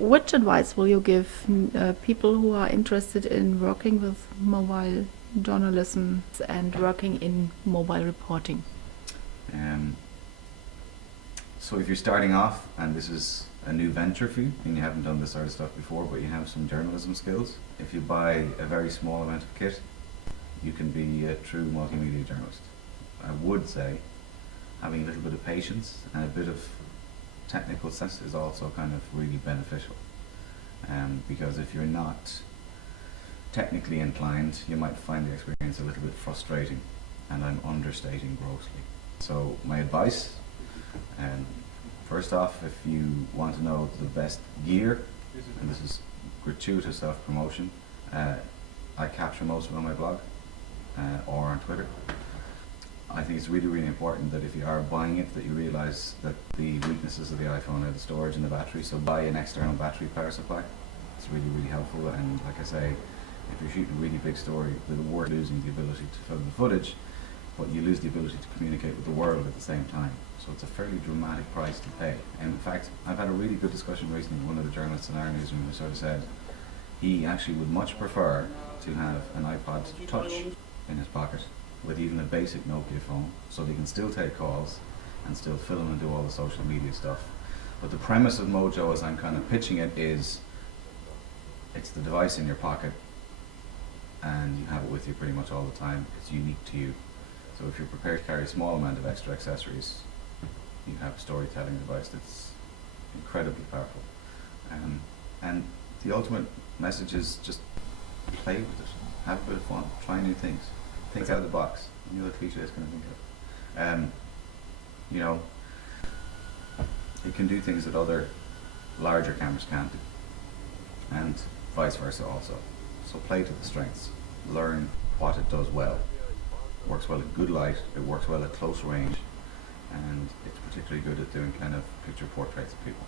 which advice will you give people who are interested in working with mobile journalism and working in mobile reporting? So if you're starting off and this is a new venture for you and you haven't done this sort of stuff before but you have some journalism skills, if you buy a very small amount of kit, you can be a true multimedia journalist. I would say having a little bit of patience and a bit of technical sense is also kind of really beneficial, because if you're not technically inclined, you might find the experience a little bit frustrating, and I'm understating grossly. So my advice, first off, if you want to know the best gear, and this is gratuitous self-promotion, I capture most of it on my blog or on Twitter. I think it's really, really important that if you are buying it, that you realise that the weaknesses of the iPhone are the storage and the battery, so buy an external battery power supply. It's really, really helpful, and like I say, if you're shooting a really big story, the world losing the ability to film the footage, but you lose the ability to communicate with the world at the same time. So it's a fairly dramatic price to pay. And in fact, I've had a really good discussion recently with one of the journalists in our newsroom who sort of said he actually would much prefer to have an iPod Touch in his pocket with even a basic Nokia phone, so they can still take calls and still film and do all the social media stuff. But the premise of MoJo, as I'm kind of pitching it, is it's the device in your pocket and you have it with you pretty much all the time. It's unique to you. So if you're prepared to carry a small amount of extra accessories, you have a storytelling device that's incredibly powerful. And the ultimate message is just play with it, have a bit of fun, try new things, think out of the box. You know, the cliche is going to think of. You know, it can do things that other larger cameras can't do, and vice versa also. So play to the strengths, learn what it does well. It works well at good light, it works well at close range, and it's particularly good at doing kind of picture portraits of people.